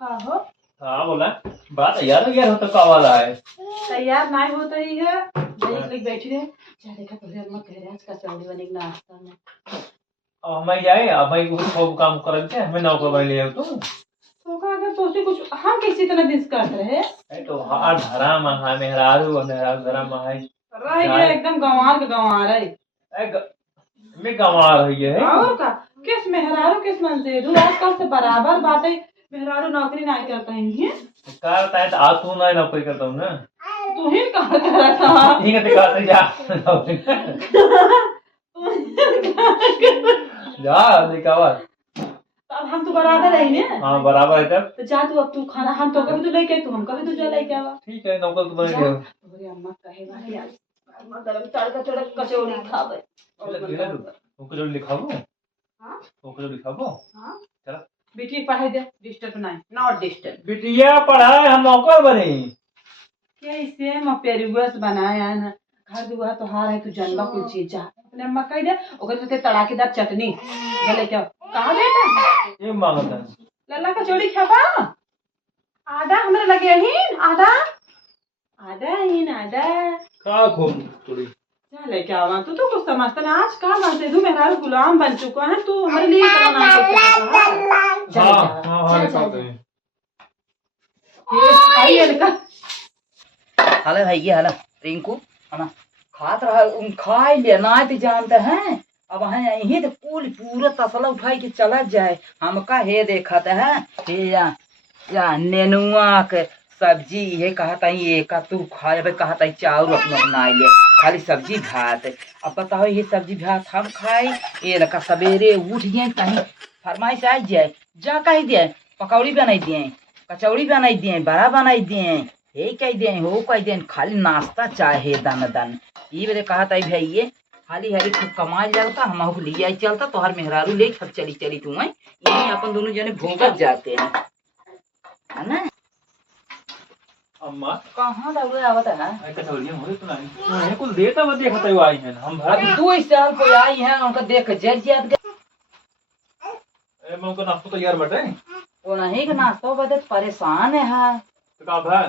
का हो? हाँ बोला। बात तैयार हो गया हो तो का वाला है। तैयार नहीं होता ही है। देख बैठी रहे। क्या देखा तुझे अम्मा कह रहे हैं आज कचौड़ी बनेगी नाश्ता में। अब मैं जाए अब मैं कुछ खूब काम कर के हमें नौकर बन लिया तू। तो का अगर तो कुछ हम कैसे इतना दिन करते रहे। ए तो हां धरा महा मेहरारू धरा महा रह गया एकदम गंवार है। मैं गंवा रही है और का किस मेहरारू किस मन से दू आजकल से बराबर बात है। मेहरारू नौकरी नहीं करता है करता है तो आज तू नहीं नौकरी करता हूँ ना। तू ही कहा कर रहा ठीक है तो कहते जा जा दिखावा। अब हम तो बराबर है ना। हाँ बराबर है तब तो जा तू अब तू खाना हम तो कभी तो लेके तू हम कभी तो जा लेके आवा। ठीक है नौकर तो बन गया। तोरे अम्मा कहे वाली आज अम्मा गरम तड़का तड़क कचौड़ी खावे तुमको जो लिखाबो। हां तुमको जो लिखाबो। हां चलो बेटी पढ़ाई दे डिस्टर्ब नहीं नॉट डिस्टर्ब। बिटिया पढ़ाए हम नौकर बने। कैसे मैं पेरुआ से बनाया ना घर दुआ तो हार है तू जनवा कुछ चीज जा अपने अम्मा कह दे ओकर साथे तड़ाकेदार चटनी गले क्या कहा बेटा ये मांगता है लल्ला कचौड़ी खाबा आधा हमरा लगे ही आधा आधा ही ना आधा का खूब थोड़ी क्या लेके आवा तू तो कुछ समझता ना आज का बनते तू मेरा गुलाम बन चुका है तू हमारे लिए इतना ना सोच सकता है। हाँ लिखाते हैं। ये आई अलका हेलो भैया हेलो रिंकू है ना खात रहा खाए लेना तो जानते हैं अब है यही तो पूरा तसला उठाई के चला जाए हमका हे देखते हैं ये या नेनुआ के सब्जी ये कहता ये का तू खाए भाई कहता चाउर अपना बनाए ले खाली सब्जी भात अब बताओ ये सब्जी भात हम खाए ये लका सवेरे उठ गए कहीं फरमाइश आ जाए जा कही दिए पकौड़ी बनाई दिए कचौड़ी बनाई दिए बड़ा बनाई दिए हे कह दे हो कह दे खाली नाश्ता चाहे दन दन ये मेरे कहा था भाई ये खाली हरी खूब कमाल जाता हम ले आई चलता तो हर मेहरारू ले सब चली चली तू यही अपन दोनों जने भोगत जाते हैं है ना। अम्मा कहाँ दौड़े आवत है कचौड़ियाँ हो तो नहीं कुछ देता वो देखता हुआ आई है हम भरा अभी 2 साल को आई है उनका देख जज जात ए मैं उनको नाश्ता तैयार बटे वो नहीं के नाश्ता बदत परेशान है तो का भा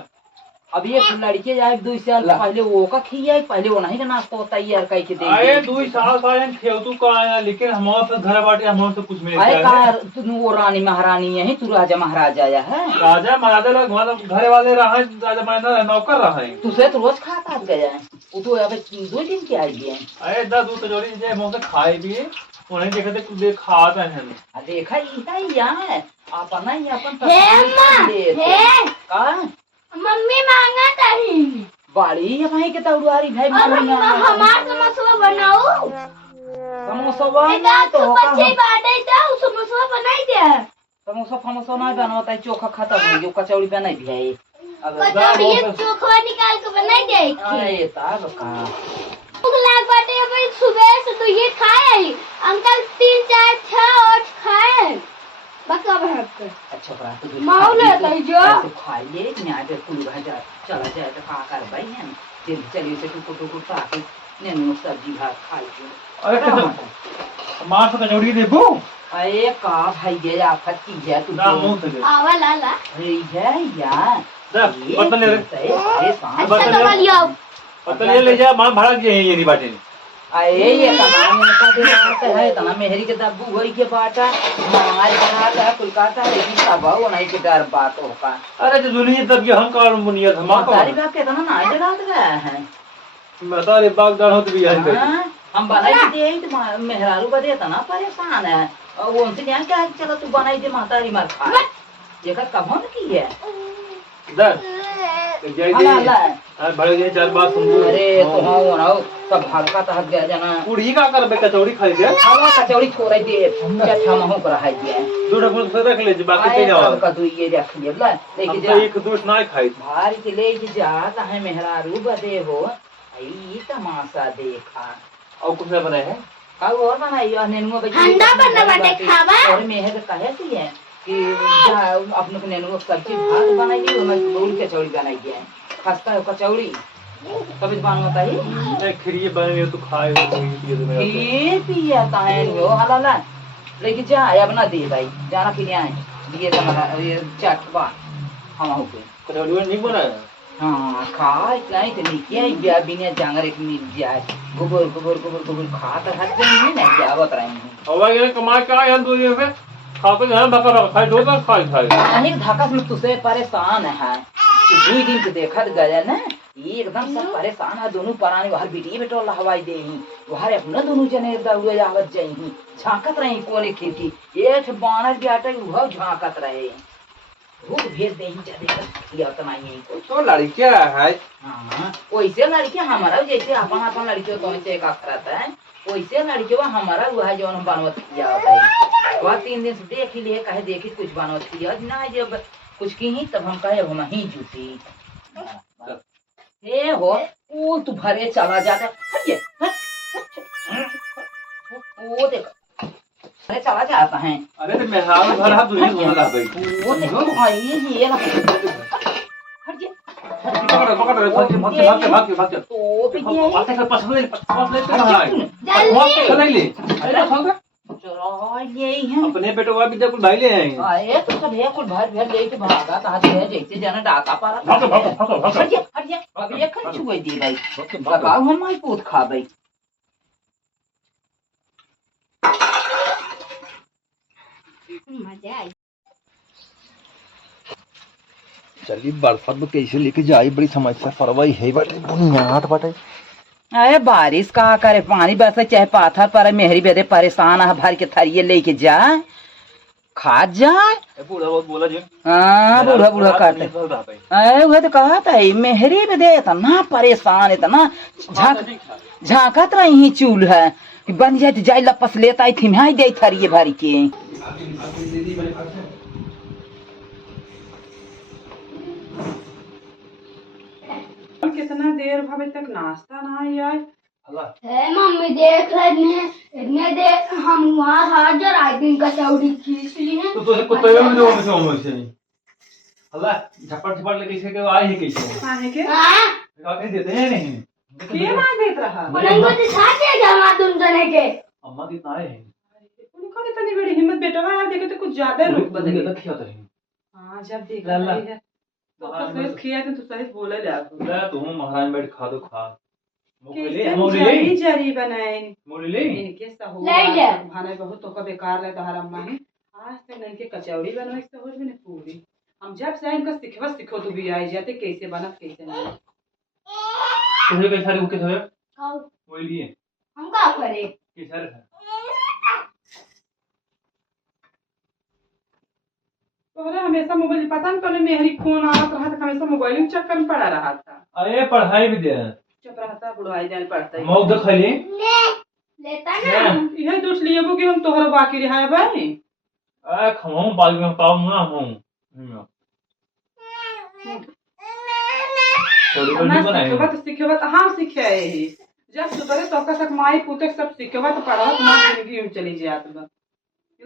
अब ये लड़के जाए 2 साल पहले वो का खिया पहले वो नहीं का नाश्ता तैयार करके दे आए 2 साल का खेतू का आया लेकिन हमारे से घर बाटे हमारे से कुछ मिले अरे का तू वो रानी महारानी है तू राजा महाराजा आया है राजा महाराजा लोग मतलब घर वाले रहा राजा महाराजा नौकर रहा है तुझे तो रोज खा खा गया है वो तो अब 2 दिन के आई है अरे 10 दूध कचौड़ी जे मुंह से खाए भी उन्हें देखते कुछ देख खाते हैं देखा ही है अपना ही अपन का मम्मी मांगा नहीं बाड़ी है भाई के तौड़ारी भाई मम्मी हमार समोसा बनाओ समोसा बना तो बच्चे बाटे तो समोसा बनाई दे समोसा नहीं बनवाता चोखा खत्म हो गया कचौड़ी बनाई भी अब कचौड़ी चोखा निकाल के बनाई दे अरे ताब का भूख लाग बाटे भाई सुबह से तो ये खाए अंकल 3 4 6 8 खाए बका भाग अच्छा बड़ा तो माऊ लेता है जो खाइए न्याय पे कुल भाजा चला जाए तो का कर भाई है दिन चलिए से टुकु पाके नेनु सब्जी भात खाइए अरे मार से कचौड़ी देखो अरे का भाई ये आफत की है तू ना मुंह से आवा लाला अरे है यार बर्तन ले अच्छा दबा लियो बर्तन ले जा मां भाड़ा के ये नहीं बाटे अरे ये तमाम का दिन आता है तना मेहरी के दब्बू होई के बाटा माल बनाता है कोलकाता है लेकिन सब वो नहीं के डर बात होगा अरे जो दुनिया तब के हम का मुनियत हम का तारी बात के तना ना जगा गया है बता रे बागदार हो तो भी यार हम बनाई दे तो मेहरारू बदे तना परेशान है और वो उनसे क्या क्या चलो तू बनाई दे मातारी मार खा जेकर कभन की है दर जय दे हां भड़ गए 4 बात सुन अरे तो हो ना सब भागका तहक गया जाना उड़ी का कर बे कचौड़ी खाई दे हवा कचौड़ी छोड़ दे चठा महू कर है दिए दो ढकुल से रख ले बाकी पे जाओ का तू ये रख ले ला लेके जा एक दोस्त ना खाई भार के ले जा कहे मेहरारू बदे हो ई तमाशा देखा और कुछ ना बनाए है का और बनाई नेनुआ बजे ठंडा बनना बाटे खावा और मेहर कहे सी है कि जा अपने नेनुआ सब्जी भात बनाई दी मैं बोल के कचौड़ी बनाई दिया खस्ता है कचौड़ी कभी बनवाता ही नहीं खिरिए बने तो खाए ये पिया तान यो हलाला लेके जा अब ना दे भाई जाना कि आए दिए तो ये चटवा हम हो पे कचौड़ी नहीं बनाया हाँ खाए नहीं तो नहीं क्या ब्याह बिना जांगर एक मिल जाए गोबर गोबर गोबर गोबर खा तो हट जाएंगे नहीं जावत रहेंगे हवा ये कमा क्या यार दो ये पे खा के यहाँ बका खाई दो का खाई नहीं धक्का में तुझसे परेशान है दो दिन से देखत गया ना एकदम सब परेशान है दोनों परानी बाहर बिटिए बेटोला हवाई दे बाहर अपना दोनों जने दौड़े आवत जाई झांकत रही कोने खिड़की एक बानर बेटा उहा झांकत रहे भूख भेज दे ही जादे या तो नहीं तो लड़कियां है हाँ वैसे लड़की हमारा जैसे अपन अपन लड़कियों तो चेक करता है वैसे लड़कियों हमारा वह जो बनवत किया होता है वह 3 दिन से देख ही लिए कहे देखी कुछ बनवत किया ना जब कुछ की ही तब हम कहे हम ही जूती हे हो वो तू भरे चला जाता है वो देख अरे चला जाता है अरे तो मैं हां घर हाथ धुई धुना ला गई वो देखो भाई ये ना हट जा पकड़ भाग तो भी ये आते कर पास ले कहां है जल्दी चला ले अरे खाओगा चलो यही है अपने पेटो का भी देखो भाई ले आए आए तो सब है कुछ भर भर लेके भागा कहा है जैसे जाना डाका पारा भागो हट जा अब ये खन छुई दी भाई लगाओ हम माई पूत खा भाई मजा आई चलिए बरसात में कैसे लेके जाए बड़ी समस्या फरवाई है बड़ी बुनियाद बटे अरे बारिश का करे पानी बरसे चाहे पाथर पर मेहरी बेदे परेशान है भर के थरिये लेके जा खा जाए बूढ़ा बहुत बोला जी हाँ बूढ़ा बूढ़ा करते अरे वो तो कहा था मेहरी बेदे इतना परेशान इतना झांकत रही चूल है कि बन जाए तो जाए लपस लेता ही थिमाई दे थरिये भर के कितना देर भाभी तक नाश्ता ना आया है मम्मी देख लेने इतने देर हम वहाँ हाथ जो राइटिंग कचौड़ी खींच ली है तो कुत्ते में जो से होम से अल्लाह झपट झपट लेके कैसे के आई है कैसे खाने के हाँ का देते हैं नहीं के मां देत रहा उनको दिखाते जमा तुम जने के अम्मा कितना आए हैं उनको इतनी बड़ी हिम्मत बेटा यार देखे तो कुछ ज्यादा रुक बदले तक खियाता है हां जब देख लाला। रही है तो सही खिया तो सही बोले ले आप ले तुम महाराज बैठ खा दो खा कैसे मोली जरी जरी बनाए मोली ले इनके सहू ले जा। खाने बहुत तो का बेकार ले तोहर अम्मा है आज तक नहीं के कचौड़ी बनवाई सहूर में पूरी हम जब से इनका सिखवा सिखो तो भी आई जाते कैसे बनत कैसे नहीं तुझे कैसा रे के थोड़े खाओ वही लिए हम का करे कैसा है तोहरा हमेशा मोबाइल पता नहीं कौन मेहरी फोन आवत रहा था हमेशा मोबाइल में चक्कर में पड़ा रहा था अरे पढ़ाई भी दे चुप रहता बुढ़ाई जान पड़ता है मौक देख ले लेता ना यह दूस लिए वो कि हम तोहरा बाकी रहा है भाई आ खाऊं बाल में पाऊं ना हूं थोड़ी बड़ी बनाए सिखेवा तो हाँ सीखे है जब सुबह तो तक माई पुतक सब सिखेवा तो पढ़ा तुम्हारी जिंदगी में चली जात बा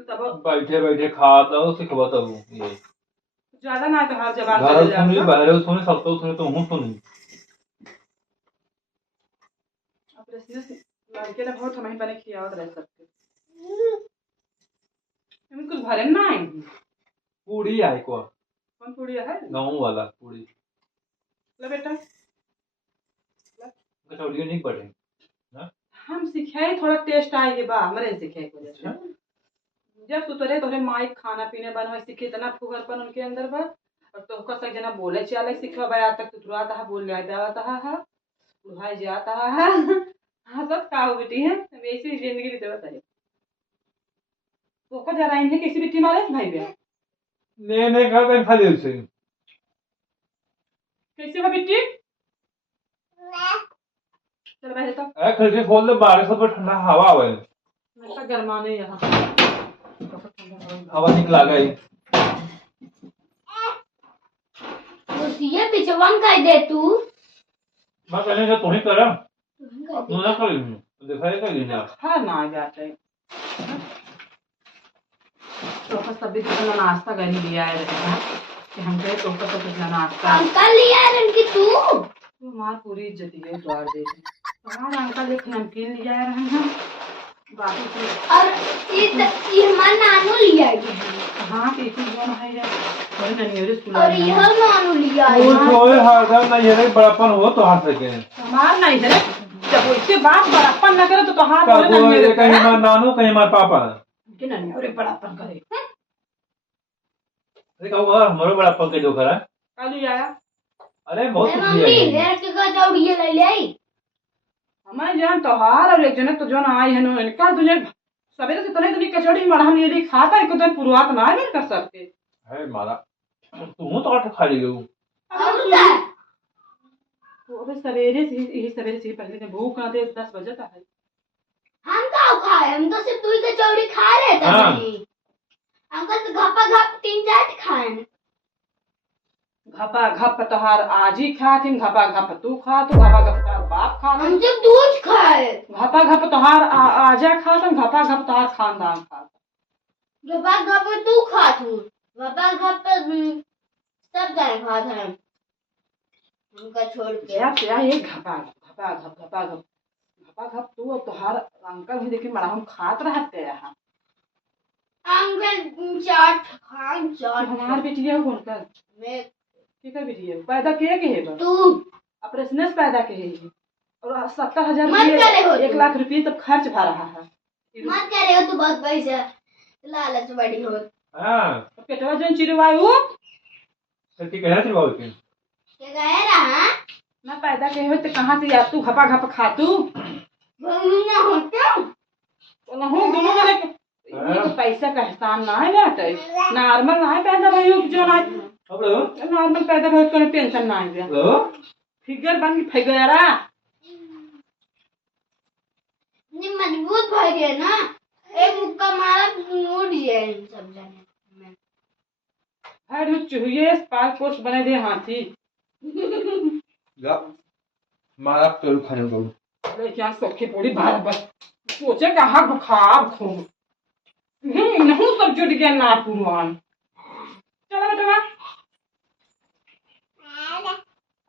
तब बैठे बैठे खाता हूं सिखवाता हूं ये ज्यादा ना तो हर जवान घर चले सुन जाता बाहर सुन सब तो सुन तो हूं सुन अब रसीद लड़के ने बहुत हमें बने खिया रह सकते हमें कुछ भरे ना है पूरी आई को कौन पूरी है गांव वाला पूरी ले बेटा कचौड़ी नहीं पड़े हम सिखाए थोड़ा टेस्ट आए के बा हमरे सिखाए को जैसे जब सुतरे तोरे माई खाना पीने बनवा सीखे इतना फुगरपन उनके अंदर बा और तो का सब जना बोले चाले सिखवा बा तक तो तुरंत हा बोल जाता है बुढ़ाई जाता है हाँ सब का हो बेटी है ऐसी जिंदगी बीते बताइए तो का जरा इन्हें कैसी बेटी मारे भाई बे ने घर में खाली उसे कैसे हो बेटी चल बैठ तो ए खिड़की खोल दे बारिश से ठंडा हवा आवे मैं तो गरमाने यहाँ हवा निकला गई उसी पिछवन कर दे तू मैं पहले जो तुम्हें करा तुम कर दे। तू ना कर दिखाई कर लेना हाँ ना जाते तो का सभी तो नाश्ता कर ही लिया है कि हम कहे तो का सब नाश्ता अंकल लिया रन की तू तो हमार पूरी इज्जत है द्वार दे हमारा अंकल एक नमकीन लिया रहे हैं बाकी कुछ और ये हमारा नानू लिया है हाँ के कुछ जो है यार कोई नहीं रे स्कूल और यह नानू लिया है वो छोए हरदम नहीं है रे बड़ापन हो तो हाथ लगे हमार नहीं है जब उसके बात बड़ापन न करे तो कहाँ का बोले वो नहीं ये कहीं मार नानू कहीं मार पापा कि नहीं अरे बड़ापन करे अरे कहूँ हमारे बड़ापन के जो करा कल आया अरे बहुत कुछ मम्मी लिया है रेट के चौड़ी ये ले ले आई हमारे जान त्योहार और एक जने तो जो ना आई है नो इनका तुझे सवेरे से तने तनी कचौड़ी मड़हन ये खाता है तो पुरवात ना है कर सकते है मारा तू तो आठ खा ली और क्या तो अबे सवेरे से यही सवेरे से ही पहले से भूख ना दे 10 बजे तक है हम का खाए हम तो सिर्फ दूध के चौड़ी खा रहे थे हाँ। नहीं अंकल तो घपा घप 3-4 खाए घपा घप तोहार आज ही खातिन घपा घप तू खा तो घपा घप तोहार बाप खा हम सिर्फ दूध खाए घपा घप तोहार आजा खा तो घपा घप तोहार खानदान खा घपा घप तू खा तू घपा घप सब जाए खा था उनका छोड़ के क्या क्या ये घपा घपा घप घपा घप घपा घप तू और तोहार अंकल भी देखी बड़ा हम खात रहते यहाँ अंकल चाट खाए चाट हमार बेटिया कौन कर मैं की कर बेटिया पैदा किए के है तू ऑपरेशन से पैदा के है और 70,000 मत करे हो रुपये तू। 1 लाख रुपये तब खर्च भर रहा है मत करे हो तू बहुत पैसा लालच बड़ी हो हाँ पेटवा जो चिरवायु सच्ची कह रही बाबू की क्या कह रहा ना पैदा के हो तो कहाँ से यार तू घपा घप खातू ना होता नहीं दोनों वाले ये तो पैसा का एहसान ना है बाटे नॉर्मल ना है पैदा भाई जो ना अब लो नॉर्मल पैदा भाई कोई टेंशन ना है लो फिगर बन के फिगरा ये मजबूत भर गया ना एक मुक्का मारा उड़ जाए इन सब जने हर चूहिए पास पोस्ट बने दे हाथी जा मारा तो खाने को लेकिन यहाँ सौखी पूरी बात बस सोचे कहाँ बुखार खूब नहीं सब जुट गया ना पुरवान चलो बेटा